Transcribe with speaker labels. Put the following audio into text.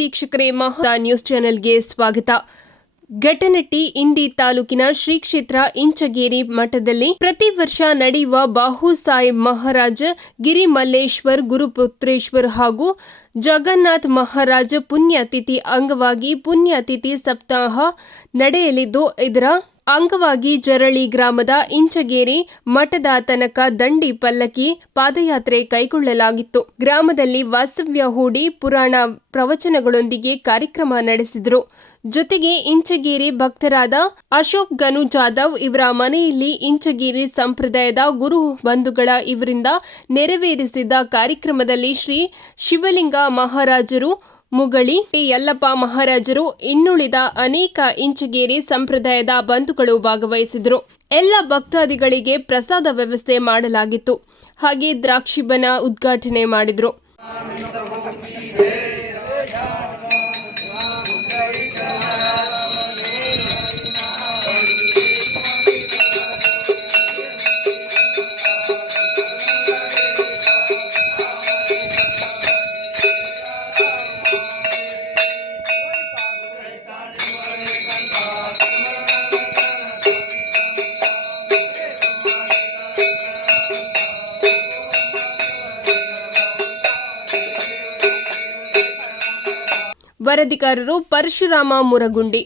Speaker 1: ವೀಕ್ಷಕರೇ, ಮಹಾ ನ್ಯೂಸ್ ಚಾನೆಲ್ಗೆ ಸ್ವಾಗತ. ಘಟನಟ್ಟಿ ಇಂಡಿ ತಾಲೂಕಿನ ಶ್ರೀ ಕ್ಷೇತ್ರ ಇಂಚಗೇರಿ ಮಠದಲ್ಲಿ ಪ್ರತಿ ವರ್ಷ ನಡೆಯುವ ಬಾಹು ಮಹಾರಾಜ ಗಿರಿಮಲ್ಲೇಶ್ವರ್ ಗುರುಪುತ್ರೇಶ್ವರ್ ಹಾಗೂ ಜಗನ್ನಾಥ್ ಮಹಾರಾಜ ಪುಣ್ಯತಿಥಿ ಅಂಗವಾಗಿ ಪುಣ್ಯತಿಥಿ ಸಪ್ತಾಹ ನಡೆಯಲಿದ್ದು, ಇದರ ಅಂಗವಾಗಿ ಜರಳಿ ಗ್ರಾಮದ ಇಂಚಗೇರಿ ಮಠದ ತನಕ ದಂಡಿ ಪಲ್ಲಕ್ಕಿ ಪಾದಯಾತ್ರೆ ಕೈಗೊಳ್ಳಲಾಗಿತ್ತು. ಗ್ರಾಮದಲ್ಲಿ ವಾಸವ್ಯ ಹೂಡಿ ಪುರಾಣ ಪ್ರವಚನಗಳೊಂದಿಗೆ ಕಾರ್ಯಕ್ರಮ ನಡೆಸಿದರು. ಜೊತೆಗೆ ಇಂಚಗೇರಿ ಭಕ್ತರಾದ ಅಶೋಕ್ ಗನು ಜಾಧವ್ ಇವರ ಮನೆಯಲ್ಲಿ ಇಂಚಗೇರಿ ಸಂಪ್ರದಾಯದ ಗುರು ಬಂಧುಗಳ ಇವರಿಂದ ನೆರವೇರಿಸಿದ ಕಾರ್ಯಕ್ರಮದಲ್ಲಿ ಶ್ರೀ ಶಿವಲಿಂಗ ಮಹಾರಾಜರು ಮುಗಳಿ. ಯಲ್ಲಪ್ಪ ಮಹಾರಾಜರು ಇನ್ನುಳಿದ ಅನೇಕ ಇಂಚಗೇರಿ ಸಂಪ್ರದಾಯದ ಬಂಧುಗಳು ಭಾಗವಹಿಸಿದರು. ಎಲ್ಲ ಭಕ್ತಾದಿಗಳಿಗೆ ಪ್ರಸಾದ ವ್ಯವಸ್ಥೆ ಮಾಡಲಾಗಿತ್ತು. ಹಾಗೆ ದ್ರಾಕ್ಷಿಬನ ಉದ್ಘಾಟನೆ ಮಾಡಿದರು. ವರದಿಗಾರರು ಪರಶುರಾಮ ಮುರಗುಂಡಿ